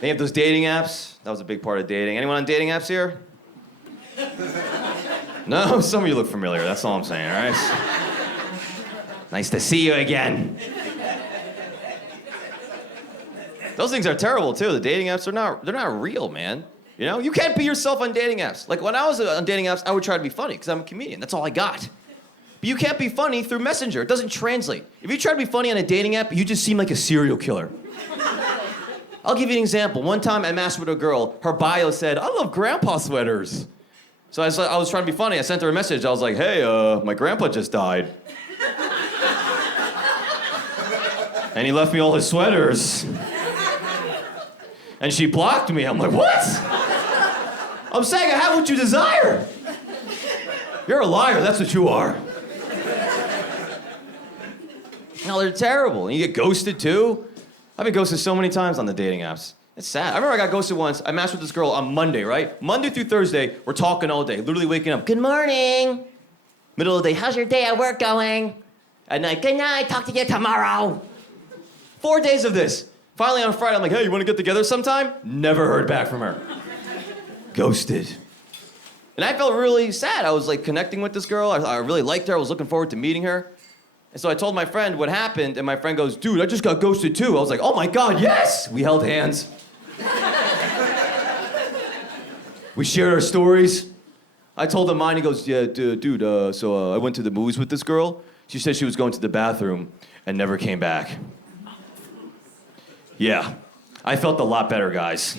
They have those dating apps. That was a big part of dating. Anyone on dating apps here? No? Some of you look familiar. That's all I'm saying, all right? Nice to see you again. Those things are terrible, too. The dating apps, they're not real, man. You know? You can't be yourself on dating apps. Like, when I was on dating apps, I would try to be funny, because I'm a comedian. That's all I got. But you can't be funny through Messenger. It doesn't translate. If you try to be funny on a dating app, you just seem like a serial killer. I'll give you an example. One time I matched with a girl. Her bio said, "I love grandpa sweaters." So I was trying to be funny. I sent her a message. I was like, "Hey, my grandpa just died. And he left me all his sweaters." And she blocked me. I'm like, "What?" I'm saying I have what you desire. You're a liar. That's what you are. No, they're terrible. And you get ghosted, too. I've been ghosted so many times on the dating apps. It's sad. I remember I got ghosted once. I matched with this girl on Monday, right? Monday through Thursday, we're talking all day, literally waking up. Good morning. Middle of the day, how's your day at work going? At night, good night, talk to you tomorrow. 4 days of this. Finally on Friday, I'm like, hey, you want to get together sometime? Never heard back from her. Ghosted. And I felt really sad. I was like connecting with this girl. I really liked her. I was looking forward to meeting her. And so I told my friend what happened, and my friend goes, dude, I just got ghosted too. I was like, oh my God, yes! We held hands. We shared our stories. I told him mine, he goes, yeah, dude, so I went to the movies with this girl. She said she was going to the bathroom and never came back. Yeah, I felt a lot better, guys.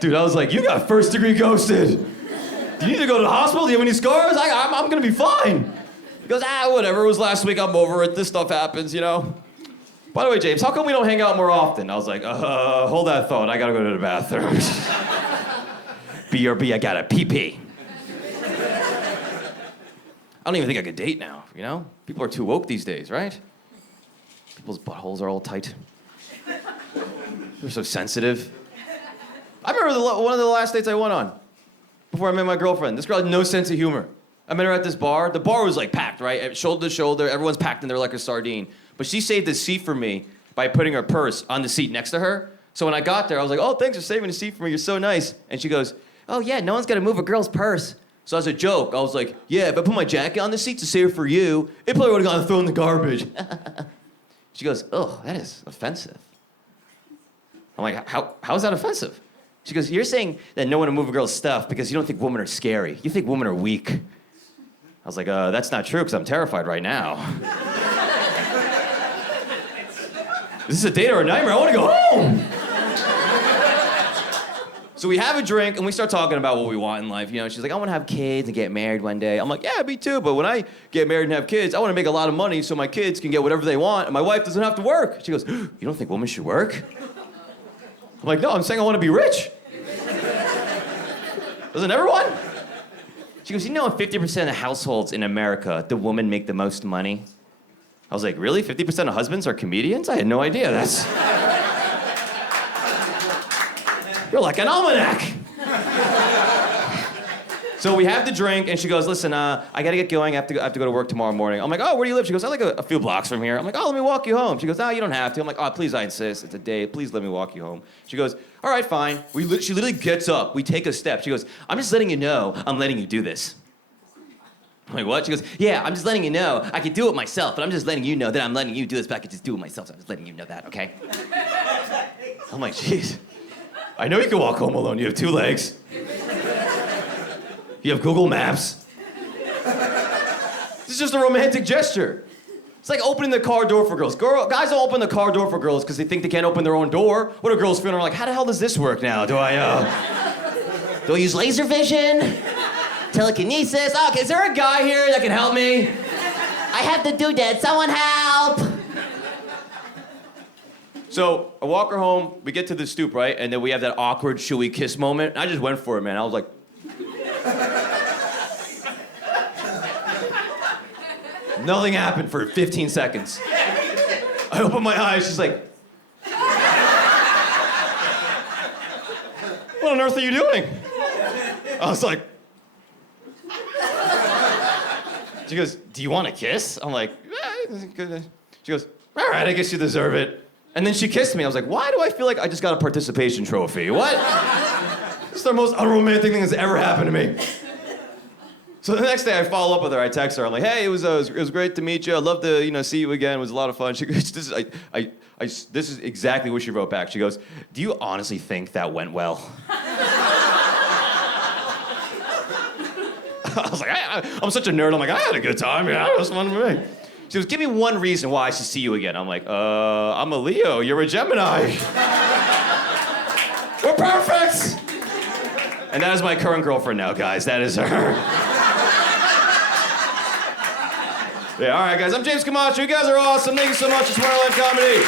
Dude, I was like, you got first-degree ghosted. Do you need to go to the hospital? Do you have any scars? I'm gonna be fine. He goes, whatever, it was last week, I'm over it, this stuff happens, you know? By the way, James, how come we don't hang out more often? I was like, hold that thought, I gotta go to the bathroom. BRB, I gotta pee-pee. I don't even think I could date now, you know? People are too woke these days, right? People's buttholes are all tight. They're so sensitive. I remember one of the last dates I went on before I met my girlfriend. This girl had no sense of humor. I met her at this bar. The bar was like packed, right? Shoulder to shoulder. Everyone's packed in there like a sardine. But she saved a seat for me by putting her purse on the seat next to her. So when I got there, I was like, oh, thanks for saving a seat for me. You're so nice. And she goes, oh, yeah, no one's going to move a girl's purse. So as a joke, I was like, yeah, if I put my jacket on the seat to save it for you, it probably would have gotten thrown in the garbage. She goes, oh, that is offensive. I'm like, how is that offensive? She goes, you're saying that no one will move a girl's stuff because you don't think women are scary. You think women are weak. I was like, that's not true because I'm terrified right now. Is this a date or a nightmare? I want to go home. So we have a drink and we start talking about what we want in life. You know, she's like, I want to have kids and get married one day. I'm like, yeah, me too. But when I get married and have kids, I want to make a lot of money so my kids can get whatever they want and my wife doesn't have to work. She goes, you don't think women should work? I'm like, no, I'm saying I want to be rich. Doesn't everyone? She goes, you know, in 50% of households in America, the women make the most money. I was like, really? 50% of husbands are comedians? I had no idea. You're like an almanac. So we have the drink, and she goes, listen, I gotta get going. I have to go to work tomorrow morning. I'm like, oh, where do you live? She goes, I live a few blocks from here. I'm like, oh, let me walk you home. She goes, no, you don't have to. I'm like, oh, please, I insist. It's a date. Please let me walk you home. She goes, all right, fine. She literally gets up. We take a step. She goes, I'm just letting you know I'm letting you do this. I'm like, what? She goes, yeah, I'm just letting you know. I could do it myself, but I'm just letting you know that I'm letting you do this, but I could just do it myself, so I'm just letting you know that, okay? I'm like, jeez. I know you can walk home alone. You have 2 legs. You have Google Maps. This is just a romantic gesture. It's like opening the car door for girls. Guys don't open the car door for girls because they think they can't open their own door. What are girls feeling? Like, how the hell does this work now? Do I use laser vision? Telekinesis? Oh, okay, is there a guy here that can help me? I have to do that. Someone help! So I walk her home, we get to the stoop, right? And then we have that awkward, should we kiss moment. And I just went for it, man. I was like... Nothing happened for 15 seconds. I open my eyes, she's like... What on earth are you doing? I was like... She goes, do you want a kiss? I'm like... She goes, all right, I guess you deserve it. And then she kissed me. I was like, why do I feel like I just got a participation trophy? What? This is the most unromantic thing that's ever happened to me. So the next day I follow up with her. I text her. I'm like, hey, it was great to meet you. I'd love to, see you again. It was a lot of fun. She goes, this is exactly what she wrote back. She goes, do you honestly think that went well? I was like, I'm such a nerd. I'm like, I had a good time. Yeah, it was fun for me. She goes, give me one reason why I should see you again. I'm like, I'm a Leo. You're a Gemini. We're perfect. And that is my current girlfriend now, guys. That is her. Yeah, all right, guys. I'm James Camacho. You guys are awesome. Thank you so much for Smart Life Comedy.